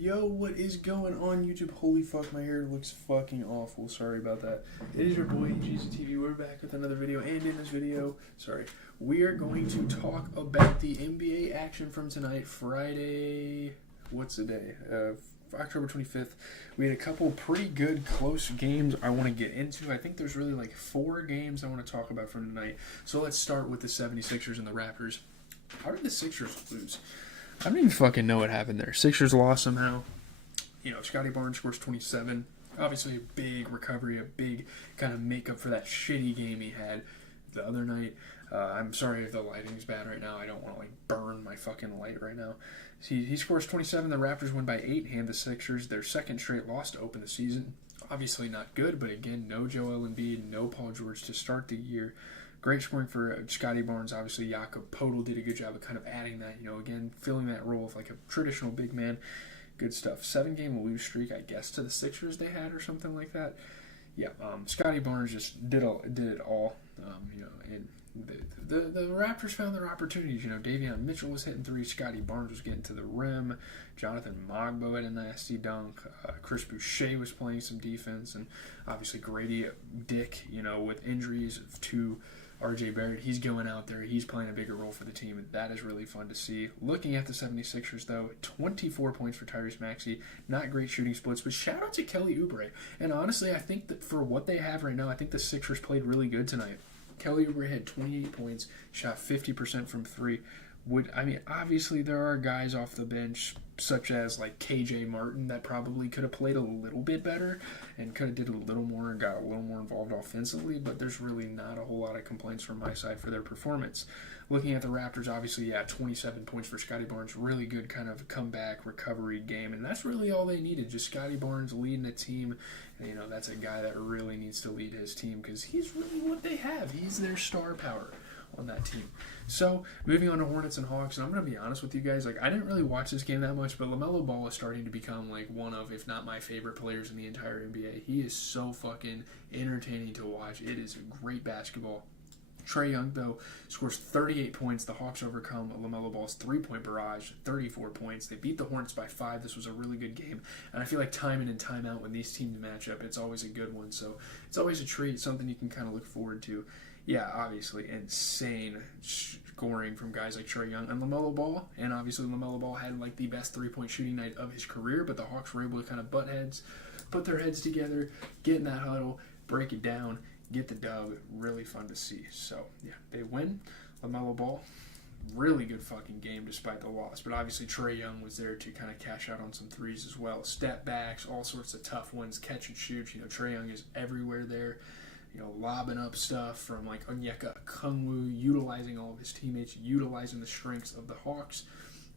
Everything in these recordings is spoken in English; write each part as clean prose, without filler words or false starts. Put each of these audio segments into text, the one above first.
Yo, what is going on YouTube? Holy fuck, my hair looks fucking awful. Sorry about that. It is your boy, Jesus TV. We're back with another video, and in this video, we are going to talk about the NBA action from tonight, Friday, what's the day? October 25th. We had a couple pretty good close games I want to get into. I think there's really like 4 games I want to talk about from tonight. So let's start with the 76ers and the Raptors. How did the Sixers lose? I don't even fucking know what happened there. Sixers lost somehow. You know, Scotty Barnes scores 27. Obviously a big recovery, a big kind of makeup for that shitty game he had the other night. I'm sorry if the lighting's bad right now. I don't want to like burn my fucking light right now. He scores 27. The Raptors win by 8, hand the Sixers their second straight loss to open the season. Obviously not good, but again, no Joel Embiid, no Paul George to start the year. Great scoring for Scotty Barnes. Obviously, Jakob Poeltl did a good job of kind of adding that, again, filling that role of like a traditional big man. Good stuff. 7-game lose streak, I guess, to the Sixers they had or something like that. Yeah, Scotty Barnes just did it all. And the Raptors found their opportunities. Davion Mitchell was hitting threes. Scotty Barnes was getting to the rim. Jonathan Mogbo had a nasty dunk. Chris Boucher was playing some defense. And obviously Grady Dick, with injuries to RJ Barrett, he's going out there. He's playing a bigger role for the team, and that is really fun to see. Looking at the 76ers, though, 24 points for Tyrese Maxey. Not great shooting splits, but shout out to Kelly Oubre. And honestly, I think that for what they have right now, I think the Sixers played really good tonight. Kelly Oubre had 28 points, shot 50% from 3. Obviously there are guys off the bench, such as like KJ Martin, that probably could have played a little bit better and could have did a little more and got a little more involved offensively, but there's really not a whole lot of complaints from my side for their performance. Looking at the Raptors, obviously, 27 points for Scotty Barnes. Really good kind of comeback recovery game, and that's really all they needed. Just Scotty Barnes leading a team. And, that's a guy that really needs to lead his team because he's really what they have. He's their star power on that team. So, moving on to Hornets and Hawks, and I'm going to be honest with you guys, I didn't really watch this game that much, but LaMelo Ball is starting to become, one of, if not my favorite players in the entire NBA. He is so fucking entertaining to watch. It is great basketball. Trae Young, though, scores 38 points. The Hawks overcome LaMelo Ball's 3-point barrage, 34 points. They beat the Hornets by 5. This was a really good game. And I feel like time in and time out when these teams match up, it's always a good one. So it's always a treat, something you can kind of look forward to. Yeah, obviously, insane scoring from guys like Trae Young and LaMelo Ball. And obviously, LaMelo Ball had the best 3-point shooting night of his career, but the Hawks were able to kind of put their heads together, get in that huddle, break it down, get the dub. Really fun to see. So, yeah, they win. LaMelo Ball, really good fucking game despite the loss. But obviously, Trae Young was there to kind of cash out on some threes as well. Step backs, all sorts of tough ones, catch and shoot. Trae Young is everywhere there. Lobbing up stuff from Onyeka Okongwu, utilizing all of his teammates, utilizing the strengths of the Hawks.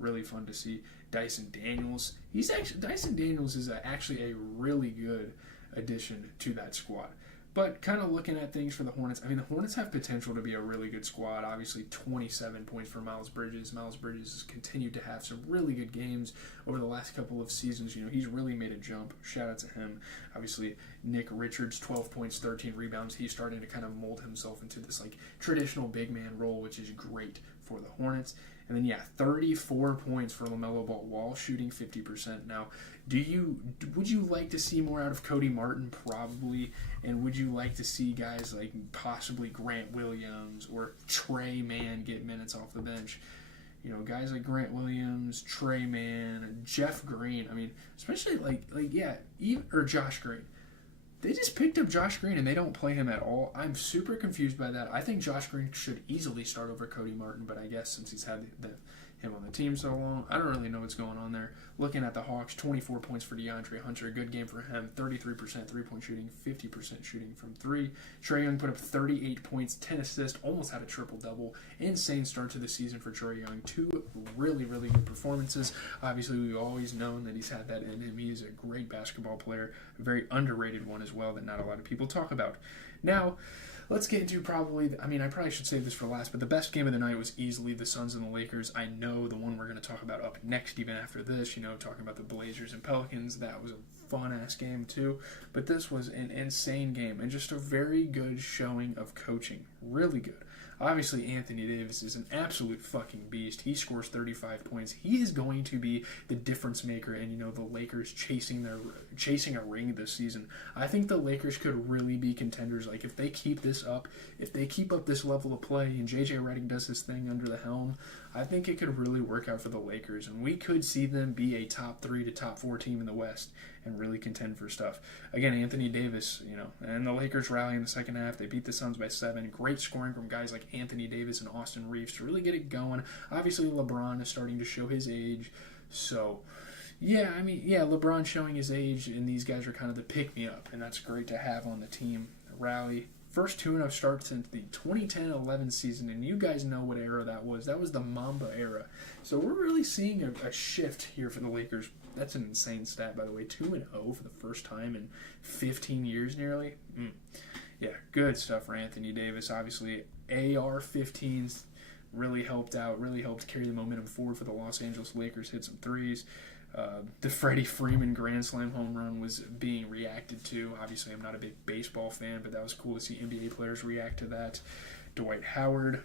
Really fun to see. Dyson Daniels. Dyson Daniels is actually a really good addition to that squad. But kind of looking at things for the Hornets, the Hornets have potential to be a really good squad. Obviously, 27 points for Miles Bridges. Miles Bridges has continued to have some really good games over the last couple of seasons. He's really made a jump. Shout out to him. Obviously, Nick Richards, 12 points, 13 rebounds. He's starting to kind of mold himself into this traditional big man role, which is great for the Hornets. And then 34 points for LaMelo Ball while shooting 50%. Now, would you like to see more out of Cody Martin? Probably. And would you like to see guys like possibly Grant Williams or Trey Mann get minutes off the bench? Guys like Grant Williams, Trey Mann, Jeff Green. Especially or Josh Green. They just picked up Josh Green and they don't play him at all. I'm super confused by that. I think Josh Green should easily start over Cody Martin, but I guess since he's had him on the team so long, I don't really know what's going on there. Looking at the Hawks, 24 points for DeAndre Hunter. Good game for him. 33% 3-point shooting, 50% shooting from 3. Trae Young put up 38 points, 10 assists, almost had a triple-double. Insane start to the season for Trae Young. 2 really, really good performances. Obviously, we've always known that he's had that in him. He is a great basketball player, a very underrated one as well that not a lot of people talk about. Now, let's get into I probably should save this for last, but the best game of the night was easily the Suns and the Lakers. I know the one we're going to talk about up next, even after this, talking about the Blazers and Pelicans. That was a fun-ass game too, but this was an insane game and just a very good showing of coaching. Really good. Obviously, Anthony Davis is an absolute fucking beast. He scores 35 points. He is going to be the difference maker in, the Lakers chasing a ring this season. I think the Lakers could really be contenders. Like, if they keep this up, if they keep up this level of play and JJ Redick does his thing under the helm, I think it could really work out for the Lakers, and we could see them be a top 3 to top 4 team in the West and really contend for stuff. Again, Anthony Davis, and the Lakers rally in the second half. They beat the Suns by 7. Great scoring from guys like Anthony Davis and Austin Reeves to really get it going. Obviously, LeBron is starting to show his age, so LeBron showing his age, and these guys are kind of the pick-me-up, and that's great to have on the team. Rally. First 2-0 start since the 2010-11 season, and you guys know what era that was. That was the Mamba era. So we're really seeing a shift here for the Lakers. That's an insane stat, by the way. 2-0 for the first time in 15 years nearly. Yeah, good stuff for Anthony Davis. Obviously, AR-15s really helped out, really helped carry the momentum forward for the Los Angeles Lakers, hit some threes. The Freddie Freeman Grand Slam home run was being reacted to. Obviously, I'm not a big baseball fan, but that was cool to see NBA players react to that. Dwight Howard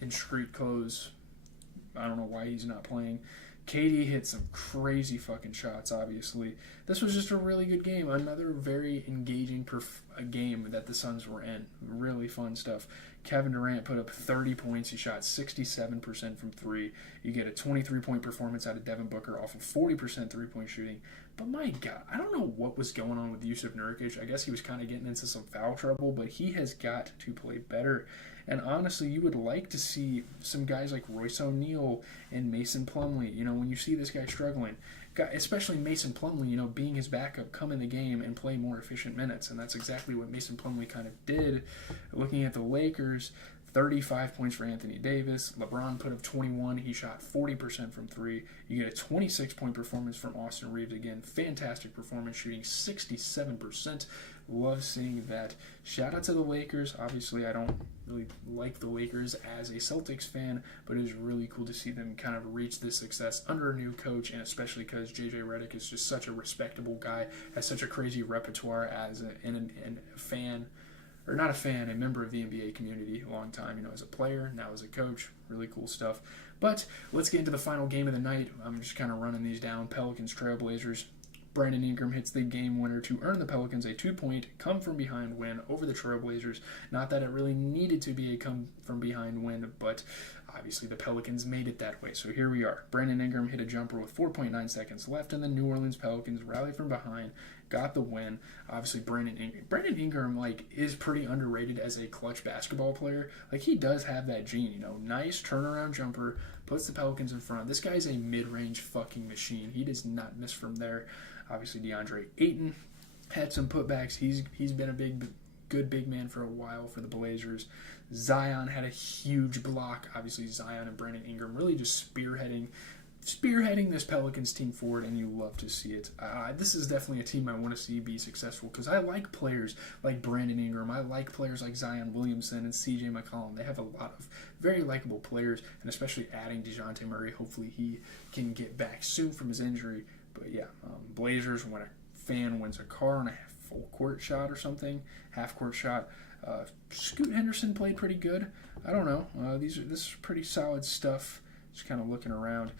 in street clothes. I don't know why he's not playing. KD hit some crazy fucking shots, obviously. This was just a really good game. Another very engaging game that the Suns were in. Really fun stuff. Kevin Durant put up 30 points. He shot 67% from 3. You get a 23-point performance out of Devin Booker off of 40% three-point shooting. But my God, I don't know what was going on with Jusuf Nurkic. I guess he was kind of getting into some foul trouble, but he has got to play better. And honestly, you would like to see some guys like Royce O'Neal and Mason Plumlee. When you see this guy struggling, especially Mason Plumlee, being his backup, come in the game and play more efficient minutes. And that's exactly what Mason Plumlee kind of did. Looking at the Lakers, 35 points for Anthony Davis. LeBron put up 21. He shot 40% from 3. You get a 26-point performance from Austin Reeves. Again, fantastic performance, shooting 67%. Love seeing that. Shout out to the Lakers. Obviously, I don't really like the Lakers as a Celtics fan, but it was really cool to see them kind of reach this success under a new coach, and especially because JJ Redick is just such a respectable guy, has such a crazy repertoire as a fan. Or not a fan, a member of the NBA community a long time, as a player, now as a coach. Really cool stuff. But let's get into the final game of the night. I'm just kind of running these down. Pelicans, Trailblazers. Brandon Ingram hits the game winner to earn the Pelicans a 2-point come-from-behind win over the Trailblazers. Not that it really needed to be a come-from-behind win, but obviously the Pelicans made it that way. So here we are. Brandon Ingram hit a jumper with 4.9 seconds left, and the New Orleans Pelicans rallied from behind, got the win. Obviously, Brandon Ingram, is pretty underrated as a clutch basketball player. He does have that gene, nice turnaround jumper, puts the Pelicans in front. This guy's a mid-range fucking machine. He does not miss from there. Obviously, DeAndre Ayton had some putbacks. He's been a good big man for a while for the Blazers. Zion had a huge block. Obviously, Zion and Brandon Ingram really just spearheading this Pelicans team forward, and you love to see it. This is definitely a team I want to see be successful because I like players like Brandon Ingram. I like players like Zion Williamson and CJ McCollum. They have a lot of very likable players, and especially adding DeJounte Murray. Hopefully he can get back soon from his injury. But yeah, Blazers, when a fan wins a car on a full-court shot or something, half-court shot. Scoot Henderson played pretty good. I don't know. This is pretty solid stuff. Just kind of looking around.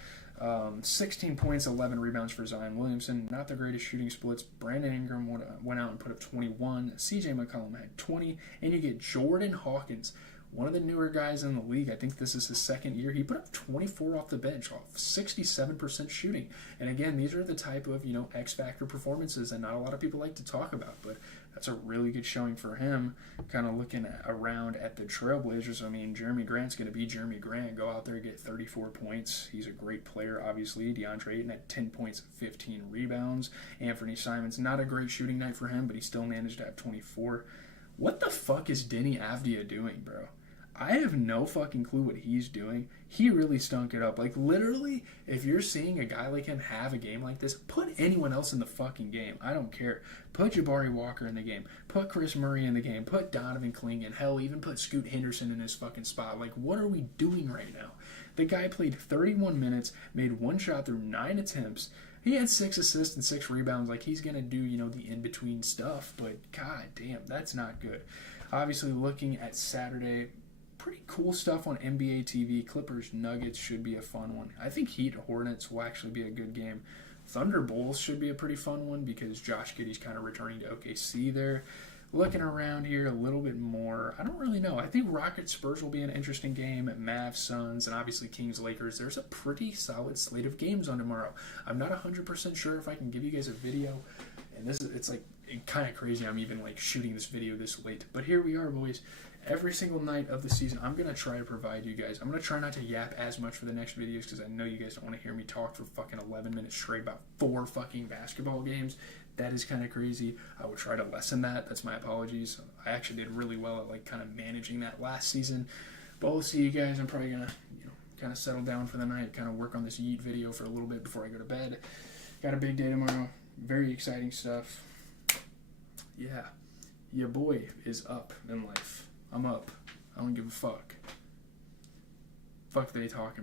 16 points, 11 rebounds for Zion Williamson. Not the greatest shooting splits. Brandon Ingram went out and put up 21. CJ McCollum had 20. And you get Jordan Hawkins, one of the newer guys in the league. I think this is his second year. He put up 24 off the bench, off 67% shooting. And again, these are the type of, X-factor performances that not a lot of people like to talk about. But that's a really good showing for him. Kind of looking around at the Trailblazers. I mean, Jeremy Grant's going to be Jeremy Grant. Go out there and get 34 points. He's a great player, obviously. DeAndre Ayton had 10 points, 15 rebounds. Anthony Simons, not a great shooting night for him, but he still managed to have 24. What the fuck is Denny Avdia doing, bro? I have no fucking clue what he's doing. He really stunk it up. Literally, if you're seeing a guy like him have a game like this, put anyone else in the fucking game. I don't care. Put Jabari Walker in the game. Put Chris Murray in the game. Put Donovan Clingan. Hell, even put Scoot Henderson in his fucking spot. What are we doing right now? The guy played 31 minutes, made one shot through 9 attempts. He had 6 assists and 6 rebounds. He's going to do, the in-between stuff. But, god damn, that's not good. Obviously, looking at Saturday, pretty cool stuff on NBA TV. Clippers Nuggets should be a fun one. I think Heat Hornets will actually be a good game. Thunder Bulls should be a pretty fun one because Josh Giddey's kind of returning to OKC there. Looking around here a little bit more, I don't really know. I think Rockets Spurs will be an interesting game. Mavs Suns, and obviously Kings Lakers. There's a pretty solid slate of games on tomorrow. I'm not 100% sure if I can give you guys a video. And it's like kind of crazy I'm even like shooting this video this late. But here we are, boys. Every single night of the season, I'm going to try to provide you guys. I'm going to try not to yap as much for the next videos because I know you guys don't want to hear me talk for fucking 11 minutes straight about 4 fucking basketball games. That is kind of crazy. I will try to lessen that. That's my apologies. I actually did really well at like kind of managing that last season. But we'll see you guys. I'm probably going to, kind of settle down for the night, kind of work on this Yeet video for a little bit before I go to bed. Got a big day tomorrow. Very exciting stuff. Yeah. Your boy is up in life. I'm up. I don't give a fuck. Fuck they talking.